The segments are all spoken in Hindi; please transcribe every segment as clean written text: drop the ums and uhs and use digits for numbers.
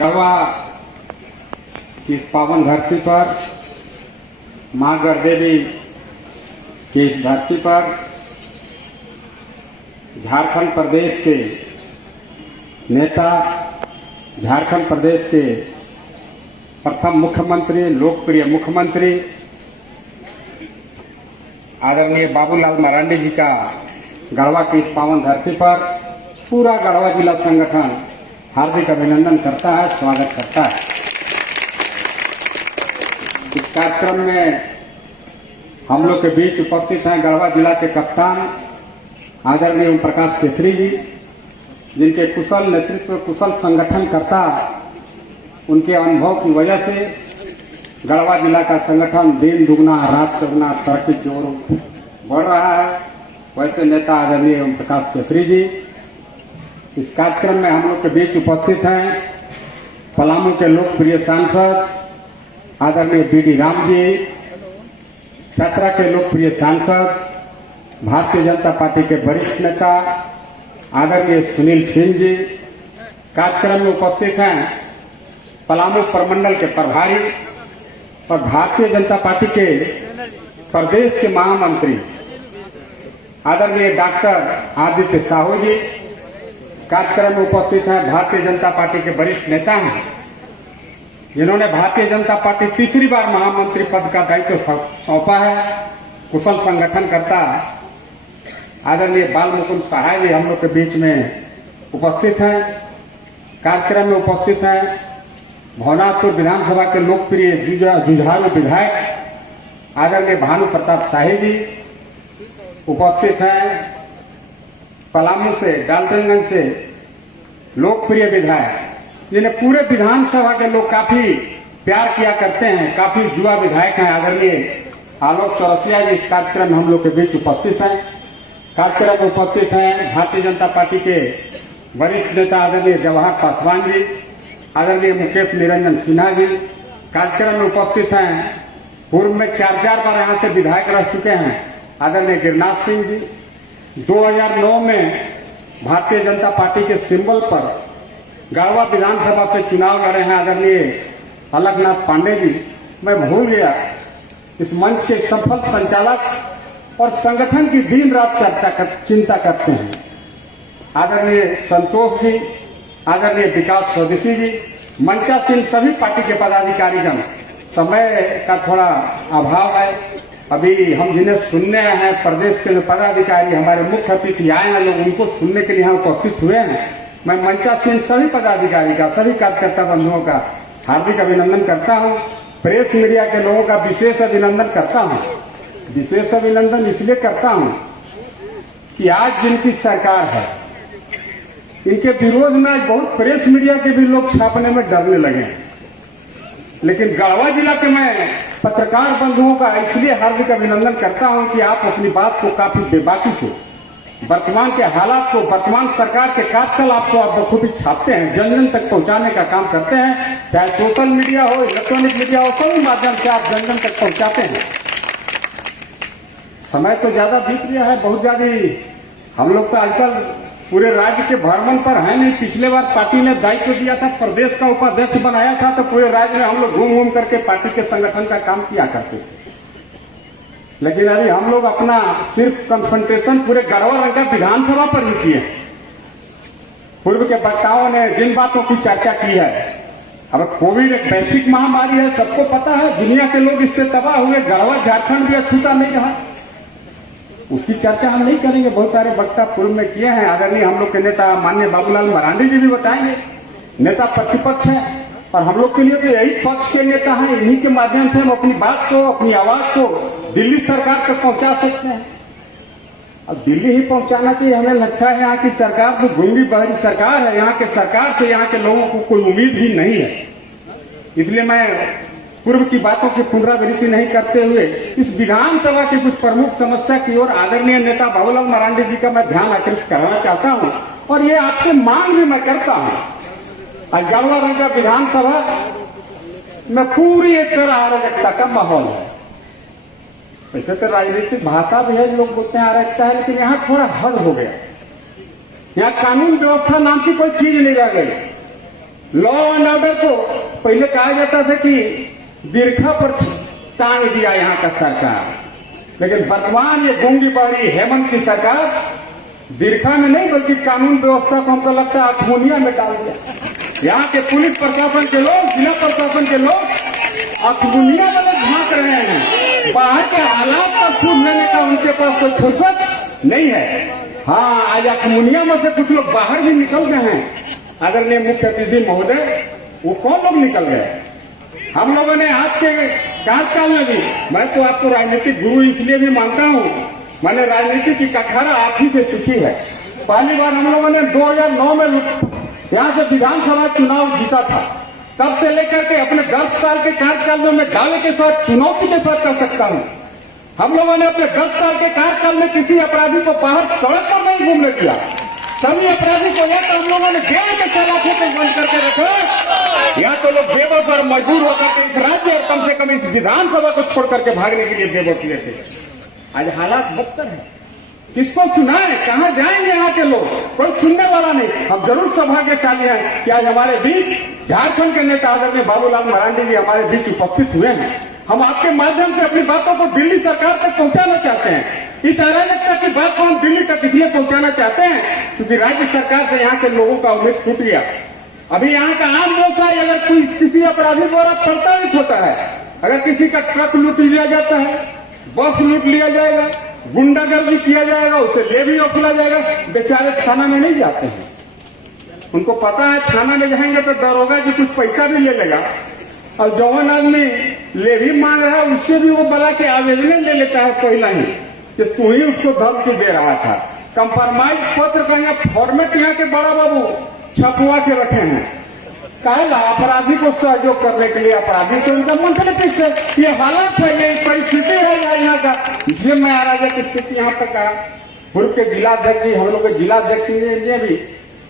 गढ़वा की इस पावन धरती पर, मां गढ़देवी की इस धरती पर झारखंड प्रदेश के नेता, झारखंड प्रदेश के प्रथम मुख्यमंत्री, लोकप्रिय मुख्यमंत्री आदरणीय बाबूलाल मरांडी जी का गढ़वा की इस पावन धरती पर पूरा गढ़वा जिला संगठन हार्दिक अभिनंदन करता है, स्वागत करता है। इस कार्यक्रम में हम लोग के बीच उपस्थित हैं गढ़वा जिला के कप्तान आदरणीय ओम प्रकाश केसरी जी, जिनके कुशल नेतृत्व, कुशल संगठनकर्ता, उनके अनुभव की वजह से गढ़वा जिला का संगठन दिन दुगना रात चौगुना तरक्की की ओर बढ़ रहा है। वैसे नेता आदरणीय ओम प्रकाश केसरी जी इस कार्यक्रम में हम लोग के बीच उपस्थित हैं पलामू के लोकप्रिय सांसद आदरणीय बीडी राम जी, चतरा के लोकप्रिय सांसद भारतीय जनता पार्टी के वरिष्ठ नेता आदरणीय सुनील सिंह जी। कार्यक्रम में उपस्थित हैं पलामू प्रमंडल के प्रभारी और भारतीय जनता पार्टी के प्रदेश के महामंत्री आदरणीय डॉक्टर आदित्य साहू जी। कार्यक्रम में उपस्थित हैं भारतीय जनता पार्टी के वरिष्ठ नेता हैं, जिन्होंने भारतीय जनता पार्टी तीसरी बार महामंत्री पद का दायित्व सौंपा है। कुशल संगठनकर्ता आदरणीय बाल मुकुंद सहाय जी हम लोग के बीच में उपस्थित हैं। कार्यक्रम में उपस्थित हैं भवनाथपुर विधानसभा के लोकप्रिय जुझारू विधायक आदरणीय भानु प्रताप शाही जी। उपस्थित हैं पलामू से, डाल्टनगंज से लोकप्रिय विधायक, जिन्हें पूरे विधानसभा के लोग काफी प्यार किया करते हैं, काफी युवा विधायक हैं, आदरणीय आलोक चौरसिया जी इस कार्यक्रम में हम लोग के बीच उपस्थित हैं। कार्यक्रम में उपस्थित हैं भारतीय जनता पार्टी के वरिष्ठ नेता आदरणीय जवाहर पासवान जी, आदरणीय मुकेश निरंजन सिन्हा जी। कार्यक्रम में उपस्थित हैं पूर्व में 4 बार यहाँ से विधायक रह चुके हैं आदरणीय गिरनाथ सिंह जी। 2009 में भारतीय जनता पार्टी के सिंबल पर गढ़वा विधानसभा से चुनाव लड़े हैं आदरणीय अलकनाथ पांडे जी। मैं भूल गया इस मंच के सफल संचालक और संगठन की दिन रात चिंता करते हैं आदरणीय संतोष जी, आदरणीय विकास स्वदेशी जी, मंचासीन सभी पार्टी के पदाधिकारीगण। समय का थोड़ा अभाव है, अभी हम जिन्हें सुनने आए हैं प्रदेश के जो पदाधिकारी हमारे मुख्य अतिथि आए हैं, लोग उनको सुनने के लिए यहाँ उपस्थित हुए हैं। मैं मंचासीन सभी पदाधिकारी का, सभी कार्यकर्ता बंधुओं का हार्दिक अभिनंदन करता हूँ। प्रेस मीडिया के लोगों का विशेष अभिनंदन करता हूँ। विशेष अभिनंदन इसलिए करता हूँ कि आज जिनकी सरकार है, इनके विरोध में आज बहुत प्रेस मीडिया के भी लोग छापने में डरने लगे हैं। लेकिन गढ़वा जिला के मैं पत्रकार बंधुओं का इसलिए हार्दिक अभिनंदन करता हूं कि आप अपनी बात को काफी बेबाकी से, वर्तमान के हालात को, वर्तमान सरकार के कार्यकाल आपको आप बखूबी छापते हैं, जन जन तक पहुंचाने का काम करते हैं। चाहे सोशल मीडिया हो, इलेक्ट्रॉनिक मीडिया हो, सभी माध्यम से आप जन जन तक पहुंचाते हैं। समय तो ज्यादा बीत गया है, बहुत ज्यादा। हम लोग तो आजकल पूरे राज्य के भ्रमण पर है नहीं। पिछले बार पार्टी ने दायित्व दिया था, प्रदेश का उपाध्यक्ष बनाया था, तो पूरे राज्य में हम लोग घूम घूम करके पार्टी के संगठन का काम किया करते थे। लेकिन अभी हम लोग अपना सिर्फ कंसंट्रेशन पूरे गढ़वा रंगा विधानसभा पर ही किए। पूर्व के वक्ताओं ने जिन बातों की चर्चा की है, अब कोविड एक वैश्विक महामारी है, सबको पता है, दुनिया के लोग इससे तबाह हुए, गढ़वा झारखंड भी अछूता नहीं रहा। उसकी चर्चा हम नहीं करेंगे, बहुत सारे वक्ता पूर्व में किए हैं। आदरणीय हम लोग के नेता माननीय बाबूलाल मरांडी जी भी बताएंगे। नेता प्रतिपक्ष है और हम लोग के लिए तो यही पक्ष के नेता हैं, इन्हीं के माध्यम से हम अपनी बात को, अपनी आवाज को दिल्ली सरकार तक पहुंचा सकते हैं। अब दिल्ली ही पहुंचाना चाहिए। हमें लगता है यहाँ की सरकार तो गूंगी बहरी सरकार है, यहाँ के सरकार से यहाँ के लोगों को कोई उम्मीद ही नहीं है। इसलिए मैं पूर्व की बातों की पुनरावृत्ति नहीं करते हुए इस विधानसभा की कुछ प्रमुख समस्या की ओर आदरणीय नेता बाबूलाल मरांडी जी का मैं ध्यान आकर्षित करना चाहता हूं और ये आपसे मांग भी मैं करता हूं। आज गढ़वा रंगा विधानसभा में पूरी एक तरह अराजकता का माहौल है। वैसे तो राजनीतिक भाषा भी है, लोग बोलते हैं अराजकता है, लेकिन यहाँ थोड़ा हद हो गया। यहाँ कानून व्यवस्था नाम की कोई चीज नहीं रह गई। लॉ एंड ऑर्डर को पहले कहा जाता था कि दीर्घा पर टांग दिया यहाँ का सरकार, लेकिन वर्तमान ये गूंगी बाड़ी हेमंत की सरकार दीर्घा में नहीं बल्कि कानून व्यवस्था को हमको लगता है अथमोनिया में डाल दिया। यहाँ के पुलिस प्रशासन के लोग, जिला प्रशासन के लोग अथमोनिया में झांक रहे हैं। बाहर के हालात का सूझ लेने का उनके पास कोई फुर्सत नहीं है। हाँ, आज अथमोनिया में से कुछ लोग बाहर भी निकल गए हैं। आदरणीय मुख्य अतिथि महोदय, वो कौन लोग निकल गए? हम लोगों ने आपके कार्यकाल में भी, मैं तो आपको राजनीतिक गुरु इसलिए भी मानता हूँ, मैंने राजनीति की कठारा आप ही से सीखी है। पहली बार हम लोगों ने 2009 में यहाँ से विधानसभा चुनाव जीता था। तब से लेकर के अपने 10 साल के कार्यकाल में मैं दावे के साथ, चुनौती के साथ कर सकता हूँ, हम लोगों ने अपने 10 साल के कार्यकाल में किसी अपराधी को बाहर सड़क पर नहीं घूमने दिया। सभी अपराधी को या तो हम लोगों ने जेल के सलाखों पर बंद करके रखा, या तो लोग बेबस और मजबूर होकर के इस राज्य और कम से कम इस विधानसभा को छोड़ करके भागने के लिए बेबस लेते। आज हालात बदतर है, किसको सुनाए, कहाँ जाएंगे यहाँ के लोग? कोई सुनने वाला नहीं। हम जरूर सौभाग्यशाली हैं कि आज हमारे बीच झारखंड के नेता आदरणीय बाबूलाल मरांडी जी हमारे बीच उपस्थित हुए हैं। हम आपके माध्यम से अपनी बातों को दिल्ली सरकार तक पहुंचाना चाहते हैं। इस अराजकता की बात को हम दिल्ली तक इसलिए पहुंचाना चाहते हैं क्योंकि राज्य सरकार से यहाँ के लोगों का उम्मीद टूट गया। अभी यहाँ का आम व्यवसाय अगर कोई किसी अपराधी द्वारा प्रताड़ित होता है, अगर किसी का ट्रक लूट लिया जाता है, बस लूट लिया जाएगा, गुंडागर्दी किया जाएगा, उसे ले भी वसूला जाएगा, बेचारे थाना में नहीं जाते हैं। उनको पता है थाना में जाएंगे तो दरोगा जी कुछ पैसा भी ले लेगा, और जवान आदमी ले भी मांग रहा है, उससे भी वो बला के आवेदन ले लेता है पहला ही कि तू ही उसको धमकी दे रहा था। कंप्रोमाइज पत्र का यहाँ फॉर्मेट यहाँ के बड़ा बाबू छपवा के रखे हैं। काहेला अपराधी को सहयोग करने के लिए, अपराधी से उनका मंत्री पीछे। ये हालत है, ये परिस्थिति है यहाँ का, इसलिए मैं अराजक स्थिति यहाँ तक आया। पूर्व के जिलाध्यक्ष जी, हम लोग के जिलाध्यक्ष ने भी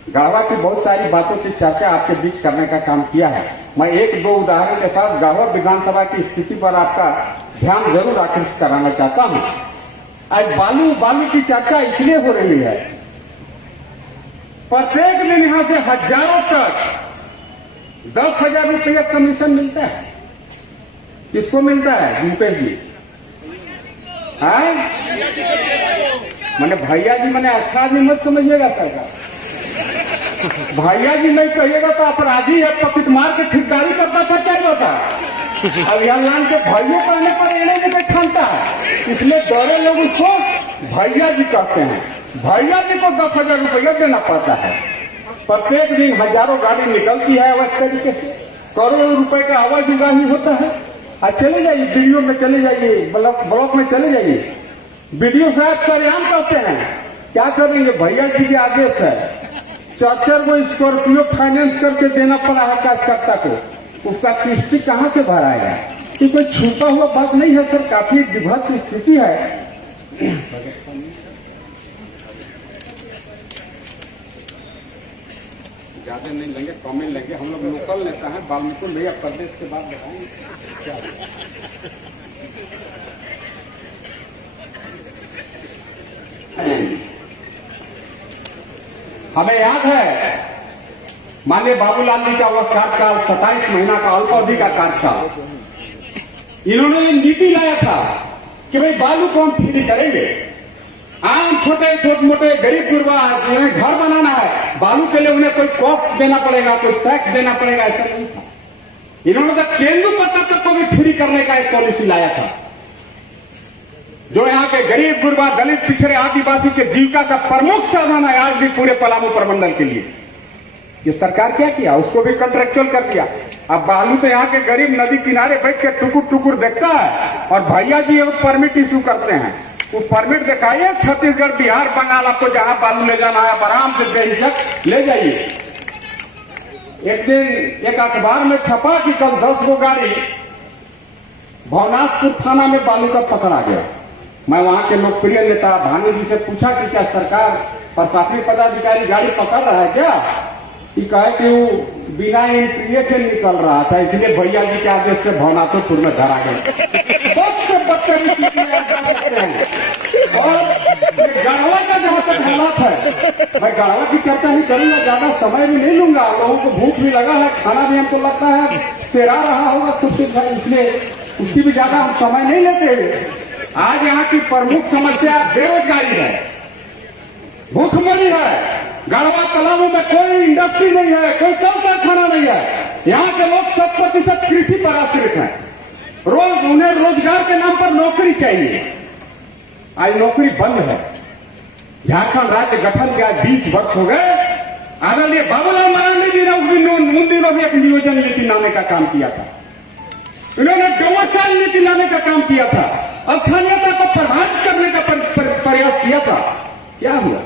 गढ़वा की बहुत सारी बातों की चर्चा आपके बीच करने का काम किया है। मैं एक दो उदाहरण के साथ गढ़वा विधानसभा की स्थिति पर आपका ध्यान जरूर आकर्षित कराना चाहता हूँ। आज बालू की चर्चा इसलिए हो रही है, प्रत्येक दिन यहाँ से हजारों तक 10,000 रुपया कमीशन मिलता है। किसको मिलता है मुकेश जी? मैंने भैया जी, मैंने अच्छा जी मत समझिएगा सरकार। भैया जी नहीं कहिएगा तो अपराधी है, पॉकेट मार के ठेकेदारी करता था क्या होता। अब यहाँ लान के भाइयों कहने पर एड़े में ठानता है, इसलिए डरे लोग उसको भैया जी कहते हैं। भैया जी को 10,000 रुपया देना पड़ता है। प्रत्येक दिन हजारों गाड़ी निकलती है अवैध तरीके से, करोड़ों रुपए का आवाज उगाही होता है। आज चले जाइए वीडियो में, चले जाइए ब्लॉक में, चले जाइए, वीडियो साहब सरेआम कहते हैं। क्या करेंगे? भैया जी के आदेश है, 4 को स्कॉर्पियो फाइनेंस करके देना पड़ा है कार्यकर्ता को, उसका किस्ती कहां से भराएगा? ये कोई छुपा हुआ बात नहीं है सर, काफी विभत्स स्थिति है। ज्यादा नहीं लेंगे, कम ही लेंगे। हम लोग लोकल नेता है, वाल्मीकि भैया प्रदेश के बाद बताएंगे। हमें याद है माननीय बाबूलाल जी का वह कार्यकाल 27 महीना का अल्पावधि का कार्यकाल, इन्होंने नीति लाया था कि भाई बालू को हम फ्री करेंगे। आम छोटे मोटे गरीब गुरबा जिन्हें घर बनाना है, बालू के लिए उन्हें कोई कॉस्ट देना पड़ेगा, कोई टैक्स देना पड़ेगा, ऐसा नहीं था। इन्होंने तो केंदू पत्ता तक को भी फ्री करने का एक पॉलिसी लाया था, जो यहाँ के गरीब गुरबा दलित पिछड़े आदिवासी के जीविका का प्रमुख साधन है आज भी पूरे पलामू प्रमंडल के लिए। ये सरकार क्या किया? उसको भी कॉन्ट्रेक्चुअल कर दिया। अब बालू तो यहाँ के गरीब नदी किनारे बैठ के टुकुर टुकुर देखता है, और भैया जी एक परमिट इशू करते हैं। वो परमिट दिखाइए, छत्तीसगढ़, बिहार, बंगाल, आपको जहां बालू ले जाना है आराम से बेहिचक ले जाइए। एक दिन एक अखबार में छपा कि कल 10 गो गाड़ी भवनाथपुर थाना में बालू का पकड़ा गया। मैं वहां के लोकप्रिय नेता भानु जी से पूछा कि क्या सरकार प्रशासनिक पदाधिकारी गाड़ी पकड़ रहा है क्या? कि कहे कि वो बिना एंट्री के निकल रहा था, इसलिए भैया जी के आदेश से भवनाथपुर में धरा गया। सबसे बदतरीकी और गढ़वा का जहाँ तक हालात है, मैं गढ़वा की चर्चा ही करूंगा, ज्यादा समय भी नहीं लूंगा। लोगों को भूख भी लगा है, खाना भी हमको लगता है सेरा रहा होगा कुछ, इसलिए उसकी भी ज्यादा हम समय नहीं लेते। आज यहाँ की प्रमुख समस्या बेरोजगारी है, भूखमरी है। गढ़वा पलामू में कोई इंडस्ट्री नहीं है, कोई कल कारखाना नहीं है। यहाँ के लोग 100% कृषि पर आश्रित हैं। उन्हें रोजगार के नाम पर नौकरी चाहिए। आज नौकरी बंद है। झारखंड राज्य गठन के आज 20 वर्ष हो गए। आदरणीय बाबूलाल मरांडी जी ने उन दिनों भी एक नियोजन नीति लाने का काम किया था। उन्होंने व्यवसाय नीति लाने का काम किया था, स्थानीयता को प्रभावित करने का प्रयास किया था। क्या हुआ?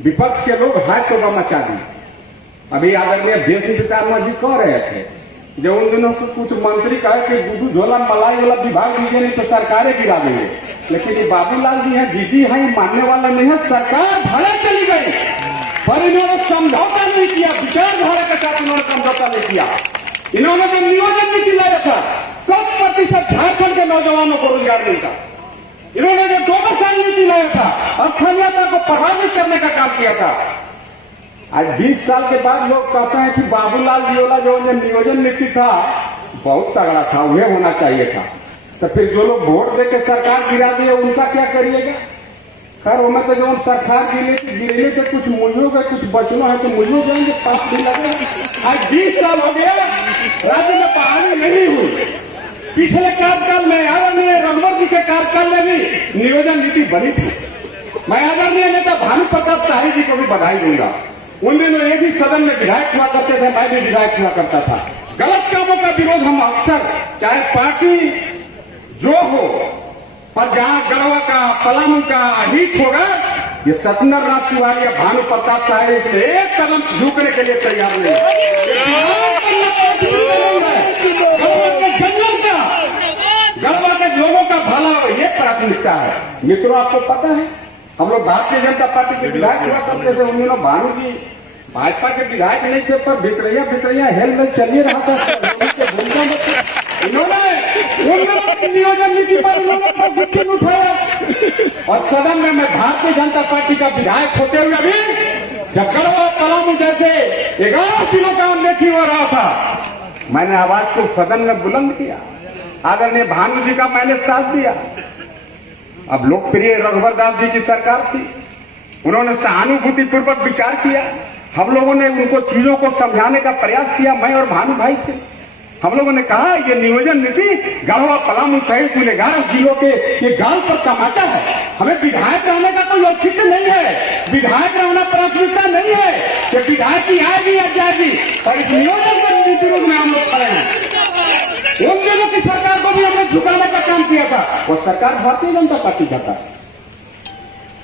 विपक्ष के लोग हाथ तो मचा दिए। अभी आदरणीय देशमुख जी कह रहे थे जो उन दिनों को कुछ मंत्री कहे कि दूध झोला मलाई वाला विभाग दीजिए नहीं तो सरकारें गिरा देंगे। लेकिन ये बाबूलाल जी हैं, जीजी हैं, ये मानने वाले नहीं है। सरकार भाड़ा चली गई पर इन्होंने समझौता नहीं किया, विचारधारा के साथ इन्होंने समझौता नहीं किया। इन्होंने जो नियोजन नीति लाया था 100% झारखंड के नौजवानों को रोजगार मिलता। इन्होंने जो व्यवसाय नीति लाया था स्थानीयता को प्रभावित करने का काम किया था। आज 20 साल के बाद लोग कहते हैं कि बाबूलाल जी वाला जो नियोजन नीति था बहुत तगड़ा था, उन्हें होना चाहिए था। तो फिर जो लोग वोट देके सरकार गिरा दिए उनका क्या करिएगा? खैर उन्हें तो जो सरकार गिरने के कुछ मूल्यों के कुछ बचना है तो मूल्यों जाएंगे, पास भी लगेगा। आज 20 साल हो गया राज्य में बहाली नहीं हुई। पिछले कार्यकाल में आदरणीय रघुवर जी के कार्यकाल में भी नियोजन नीति बनी थी। मैं आदरणीय नेता भानु प्रताप शाही जी को भी बधाई दूंगा। उन दिनों एक ही सदन में विधायक हुआ करते थे, मैं भी विधायक हुआ करता था। गलत कामों का विरोध हम अक्सर, चाहे पार्टी जो हो, पर जहां गढ़वा का पलामू का अहित होगा, ये सत्येंद्रनाथ तिवारी या भानु प्रताप शाही से एक कदम झुकने के लिए तैयार नहीं। गढ़वा के लोगों का भला ये प्राथमिकता है। मित्रों आपको पता है हम लोग भारतीय जनता पार्टी के विधायक हुआ करते थे। उन दिनों भानु जी भाजपा के विधायक नहीं थे पर भितरैया हेल में चलिए रहा था। इन्होंने नियोजन नीति पर इन्होंने उठाया और सदन में मैं भारतीय जनता पार्टी का विधायक होते हुए भी जब गढ़वा पलामू जैसे 11 जिलों का उल्लेख हो रहा था, मैंने आवाज को सदन में बुलंद किया। आदरणीय भानु जी का मैंने साथ दिया। अब लोकप्रिय रघुवर दास जी की सरकार थी, उन्होंने सहानुभूति पूर्वक विचार किया। हम लोगों ने उनको चीजों को समझाने का प्रयास किया। मैं और भानु भाई थे। हम लोगों ने कहा ये नियोजन नीति गढ़वा पलामू सहित 11 जिलों के ये गांव पर तमाचा है। हमें विधायक रहने का कोई औचित्य नहीं है, विधायक रहना प्राथमिकता नहीं है कि विधायक की आएगी या जाएगी, पर इस नियोजन नीति में हम लोग खड़े हैं। उन दिनों की सरकार को भी हमने झुकाने का काम किया था। वो सरकार भारतीय जनता पार्टी का था।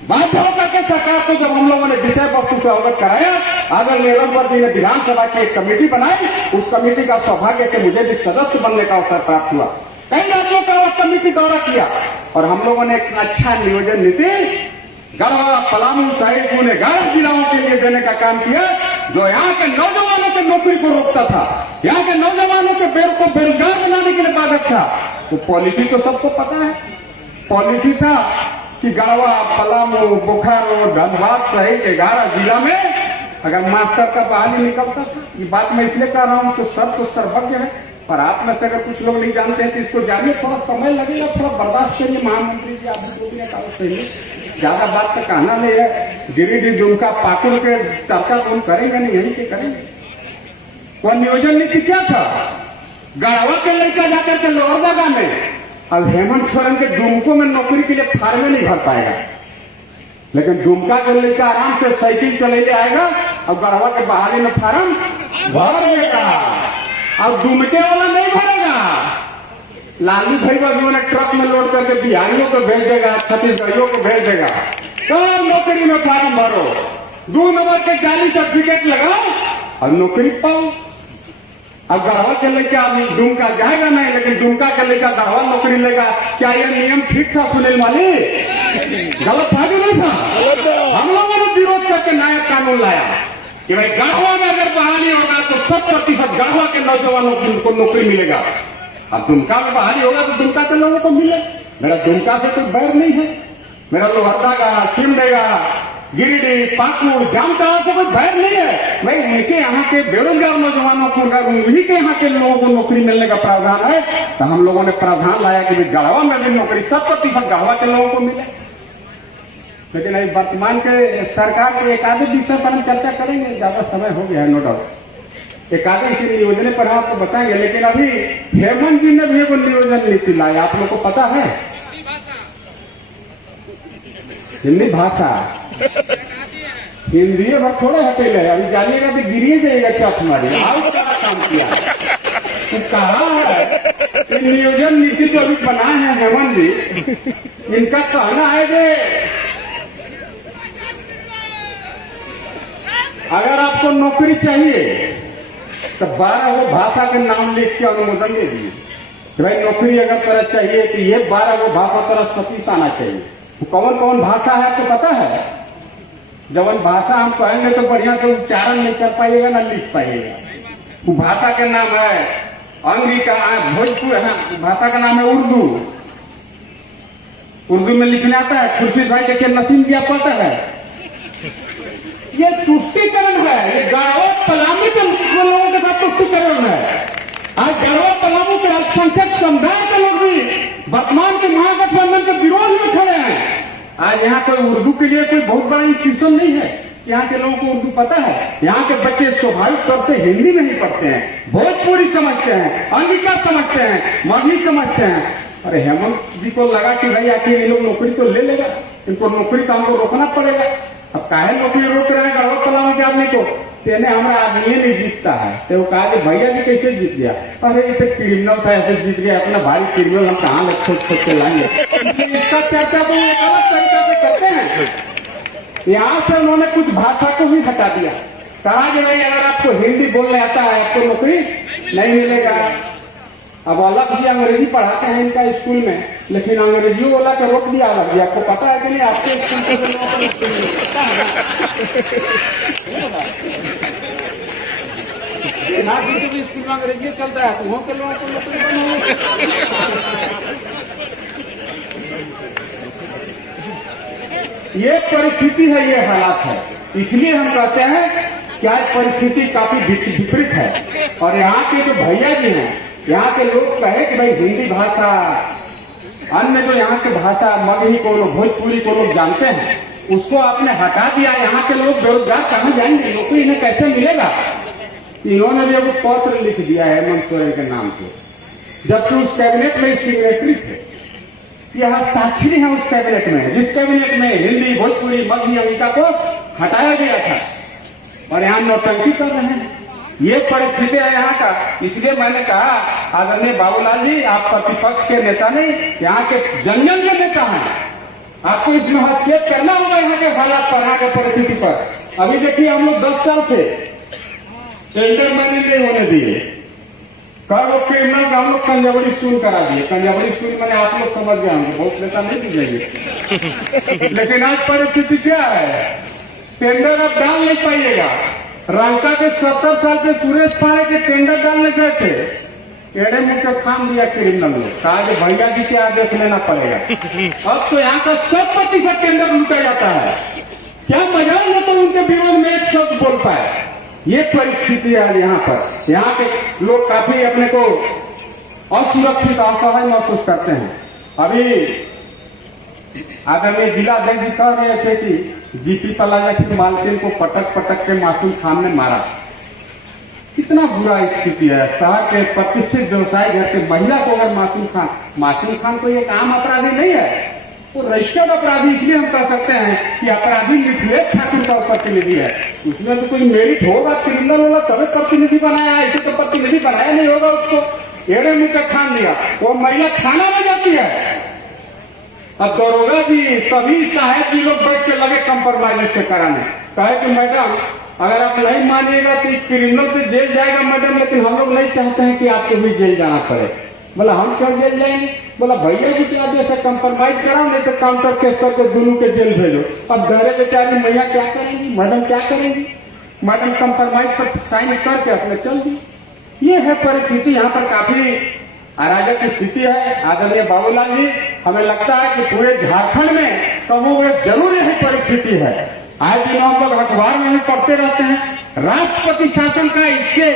बाध्य होकर के सरकार को जब हम लोगों ने विषय वस्तु से अवगत कराया, आदरणीय रघुवर जी ने विधानसभा की एक कमेटी बनाई। उस कमेटी का सौभाग्य से मुझे भी सदस्य बनने का अवसर प्राप्त हुआ। कई राज्यों का कमेटी दौरा किया और हम लोगों ने एक अच्छा नियोजन नीति गढ़वा पलामू सहित 11 जिलों के लिए देने का काम किया, जो यहाँ के नौजवानों के नौकरी को रोकता था, यहाँ के नौजवानों के बेरोजगार बनाने के लिए बाधक था। तो पॉलिसी तो सबको पता है। पॉलिसी था कि गढ़वा पलामू बोकारो धनबाद सहित 11 जिला में अगर मास्टर का बहाली निकलता था। ये बात मैं इसलिए कह रहा हूँ कि सब तो सर्वज्ञ है, पर आप में से अगर कुछ लोग नहीं जानते हैं तो इसको जानिए। थोड़ा समय लगेगा, थोड़ा बर्दाश्त करिए। महामंत्री जी आप भी सही, ज्यादा बात तो कहना नहीं है। गिरिडीह दुमका पाकुड़ के चर्चा तो हम करेंगे नहीं, यहीं के करेंगे। वह नियोजन नीति क्या था? गढ़वा के लड़का जाकर के लोहरदगा में अब हेमंत सोरेन के दुमको में नौकरी के लिए फार्मे नहीं भर पाएगा, लेकिन दुमका के लड़का आराम से साइकिल चले आएगा और गढ़वा के बहाली में फार्म भर देगा। और दुमके वाला नहीं भरेगा। लालू भैया उन्होंने ट्रक में लोड करके बिहारियों को भेज देगा, छत्तीसगढ़ियों को भेज देगा। तो नौकरी में फार्म भरो, 2 नंबर के जाली सर्टिफिकेट लगाओ और नौकरी पाओ। अब गढ़वा के लेकर दुमका जाएगा नहीं, लेकिन दुमका के लेकर गढ़वा नौकरी लेगा। क्या यह नियम ठीक था सुनील माली? गलत था कि नहीं था? हम लोगों ने विरोध करके नया कानून लाया कि भाई गढ़वा में अगर बहाली होगा तो 100% गढ़वा के नौजवानों को नौकरी मिलेगा। अब दुमका में बहाली होगा तो दुमका के लोगों को मिले। मेरा दुमका से कोई बैर नहीं है, मेरा लोहरदगा, सिमडेगा, गिरिडीह, पाकुड़, जामताड़ा से कोई बैर नहीं है। भाई उनके यहाँ के बेरोजगार नौजवानों को, उन्हीं के यहाँ के लोगों को नौकरी मिलने का प्रावधान है, तो हम लोगों ने प्रावधान लाया कि गढ़वा में भी नौकरी 100% गढ़वा के लोगों को मिले। लेकिन अभी वर्तमान के सरकार के एक आधे विषय पर हम चर्चा करेंगे, ज्यादा समय हो गया है नो डाउट। एक आधे इसी नियोजन पर हम आपको बताएंगे। लेकिन अभी हेमंत जी ने भी एक नियोजन नीति लाया, आप लोग को पता है? हिंदी भाषा, हिंदी भर थोड़े हटेले, अभी जानिएगा तो गिरिए जाएगा क्या तुम्हारे आओ क्या काम किया तो कहा है। नियोजन नीति जो अभी बनाए हैं हेमंत जी, इनका कहना है कि अगर आपको नौकरी चाहिए तो 12 भाषा के नाम लिख के अनुमोदन दे दिए। भाई नौकरी अगर तरह चाहिए तो ये 12 भाषा तरह सतीश आना चाहिए। तो कौन कौन भाषा है आपको पता है? जब भाषा हम कहेंगे तो बढ़िया से उच्चारण नहीं कर पाइएगा ना लिख पाइएगा। वो भाषा का नाम है अंग्रेजी का, भोजपुर है, भाषा का नाम है उर्दू। उर्दू में लिखने आता है। खुर्शीद भाई देखिए नसीम जी आप पता है, ये तुष्टिकरण है। ये गढ़वा पलामू के लोगों के साथ तुष्टिकरण है। आज गढ़वा पलामू के अल्पसंख्यक समुदाय के लोग भी वर्तमान के महागठबंधन के विरोध में खड़े हैं। आज यहाँ कोई उर्दू के लिए कोई बहुत बड़ा इंस्टीट्यूशन नहीं है। यहाँ के लोगों को उर्दू पता है। यहाँ के बच्चे स्वाभाविक तौर से हिंदी में ही पढ़ते हैं, भोजपुरी समझते हैं, अंगिका समझते हैं, मगही समझते हैं। अरे हेमंत जी को लगा कि भाई आखिर ये लोग नौकरी तो ले लेगा, इनको नौकरी का हमको रोकना पड़ेगा। अब काहे नौकरी रोक रहे हैं गढ़वा पलामू के आदमी को? तेने हमारा आदमी नहीं जीतता है। तो वो कहा कि भैया जी कैसे जीत गया? अरे ये तो क्रिमिनल था, ऐसे जीत गया। अपना भारी क्रिमिनल हम कहाँ लग खोज के लाएंगे? इसका चर्चा तो एक अलग तरीके से करते हैं। यहाँ से उन्होंने कुछ भाषा को भी हटा दिया। कहा कि भाई अगर आपको हिंदी बोलने आता है आपको नौकरी नहीं मिलेगा। अब अलग भी अंग्रेजी पढ़ाते हैं इनका स्कूल में, लेकिन अंग्रेजी वाला का रोक दिया अलग जी। आपको पता है कि नहीं? आपके स्कूल के पता है ना भी स्कूल में अंग्रेजी चलता है, तो वहां के लोगों को नौकरी ये परिस्थिति है, ये हालात है। इसलिए हम कहते हैं कि आज परिस्थिति काफी विपरीत है। और यहाँ के जो भैया जी हैं, यहाँ के लोग कहे कि भाई हिंदी भाषा, अन्य जो यहाँ की भाषा मगही को लोग, भोजपुरी को लोग जानते हैं, उसको आपने हटा दिया। यहाँ के लोग बेरोजगार कहाँ जाएंगे? नौकरी इन्हें कैसे मिलेगा? इन्होंने भी एक पत्र लिख दिया है हेमंत सोरेन के नाम से, जबकि उस कैबिनेट में सिग्नेटरी थे। यह साक्षी है उस कैबिनेट में, जिस कैबिनेट में हिंदी, भोजपुरी, मगही, अंगिका को हटाया गया था। और यहाँ नौटंकी कर रहे हैं। ये परिस्थिति है यहाँ का। इसलिए मैंने कहा आदरणीय बाबूलाल जी, आप प्रतिपक्ष के नेता नहीं, यहाँ के जंगल के नेता हैं। आपको इसमें हस्तक्षेप करना होगा यहाँ के हालात पर, यहाँ के परिस्थिति पर। अभी देखिए हम लोग 10 साल थे, टेंडर मैंने नहीं होने दिए। कल क्रिमिनल का हम लोग कंजावड़ी सुन करा दिए। कंजावड़ी सुन मैंने आप लोग समझ गए होंगे, बहुत नेता नहीं दीजिएंगे। लेकिन आज परिस्थिति क्या है? टेंडर अब डाल नहीं पाइएगा। रंका के 70 साल के सुरेश पारे के टेंडर डालने गए थे, एड़े मुंह के खाम दिया क्रिमिनल ने। कहा कि भैया जी के आदेश लेना पड़ेगा। अब तो यहाँ का 100% टेंडर लूटा जाता है। क्या मजाल है तो उनके विरोध में एक शब्द बोल पाए? ये परिस्थिति है यहाँ पर। यहाँ के लोग काफी अपने को असुरक्षित, असहाय महसूस करते हैं। अभी आदरणीय जिला अध्यक्ष जी कह रहे थे कि जीपी प्लाजा की मालकिन को पटक पटक के मासूम खान ने मारा। कितना बुरा स्थिति है। शहर के प्रतिष्ठित व्यवसाय घर के महिला को अगर मासूम खान कोई एक आम अपराधी नहीं है, वो रजिस्टर्ड अपराधी। इसलिए हम कह सकते हैं कि अपराधी मिथिलेश ठाकुर का प्रतिनिधि है। उसमें तो कोई मेरिट होगा, क्रिमिनल होगा तभी प्रतिनिधि बनाया है, ऐसे तो प्रतिनिधि बनाया नहीं होगा। उसको एड़े मुंह का खान दिया। वो महिला थाना में जाती है। अब दरोगा जी, सभी साहब जी लोग बैठ के लगे कंप्रोमाइज से कराने। कहे कि मैडम अगर आप नहीं मानिएगा तो क्रिमिनल तो जेल जाएगा मैडम, लेकिन हम लोग नहीं चाहते हैं कि आपको भी जेल जाना पड़े। बोला हम क्यों जेल जाएंगे? बोला भैया जी क्या जैसे कंप्रोमाइज कराओ, नहीं तो काउंटर केस करके दोनों के जेल भेजो। अब घरे बेचारी मैया क्या करेंगी, मैडम क्या करेंगी? मैडम कंप्रोमाइज पर साइन करके अपने चल दी। ये है परिस्थिति। यहाँ पर काफी अराजक स्थिति है। आदरणीय बाबूलाल जी, हमें लगता है कि पूरे झारखंड में कमोबेश जरूर यही परिस्थिति है। आज दिन हम लोग अखबार में भी पढ़ते रहते हैं, राष्ट्रपति शासन का इससे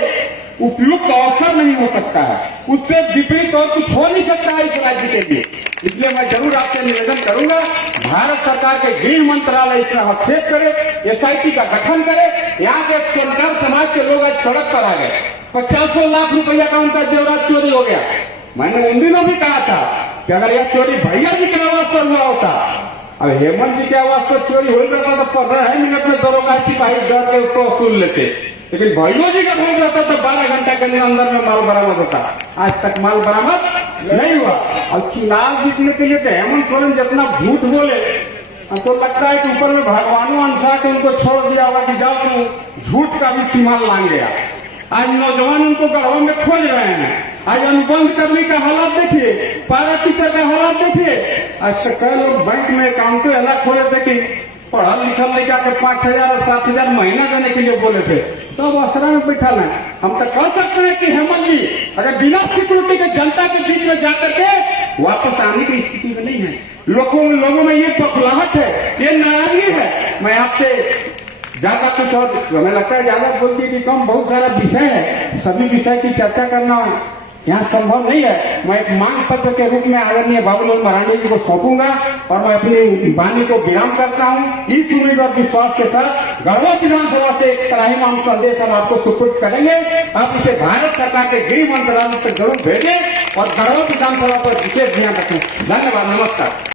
उपयुक्त अवसर नहीं हो सकता है, उससे विपरीत और कुछ हो नहीं सकता है इस राज्य के लिए। इसलिए मैं जरूर आपसे निवेदन करूंगा, भारत सरकार के गृह मंत्रालय इसमें हस्तक्षेप करे, एसआईटी का गठन करे। यहाँ के सोनकर समाज के लोग आज सड़क पर आ गए, 50 लाख रुपया का उनका जेवरात चोरी हो गया। मैंने उन दिनों भी कहा था कि अगर यह चोरी भैया जी के आवाज पर हुआ होता, अब हेमंत जी के आवाज पर चोरी हो जाता तो 15 मिनट में दरोगा सिपाही डर के उसको वसूल लेते, लेकिन भैया जी का फोन रहता तो 12 घंटा के अंदर में माल बरामद होता। आज तक माल बरामद नहीं हुआ। और चुनाव जीतने के लिए तो हेमंत सोरेन जितना झूठ बोले, हमको लगता है कि ऊपर में भगवानों अनुसार के उनको छोड़ दिया होगा कि जाओ तुम झूठ का भी सीमा लांग गया। आज नौजवान उनको गढ़वा में खोज रहे हैं। आज अनुबंध करने का हालात देखिए, पारा टीचर का हालात देखिए। आज तक कई लोग बैंक में अकाउंट अलग खोले थे कि पढ़ा लिखा लेकर के 5,000 और 7,000 महीना देने के लिए बोले थे, सब आसरा में बैठा है। हम तो कह सकते हैं कि हेमंत जी अगर बिना सिक्योरिटी के जनता के बीच में जाकर के वापस आने की स्थिति में नहीं है। लोगों में ये पखलाहट है, ये नाराजगी है। मैं आपसे ज्यादा कुछ और हमें लगता है ज्यादा बोलती कि कम, बहुत सारा विषय है, सभी विषय की चर्चा करना यहाँ संभव नहीं है। मैं एक मांग पत्र के रूप में आदरणीय बाबूलाल मरांडी जी को सौंपूंगा और मैं अपनी वाणी को विराम करता हूँ। इस उम्मीद और विश्वास के साथ गढ़वा विधानसभा से एक त्राहिमाम संदेश हम आपको सुपुर्द करेंगे। आप इसे भारत सरकार के गृह मंत्रालय तक जरूर भेजें और गढ़वा विधानसभा पर विशेष ध्यान रखें। धन्यवाद, नमस्कार।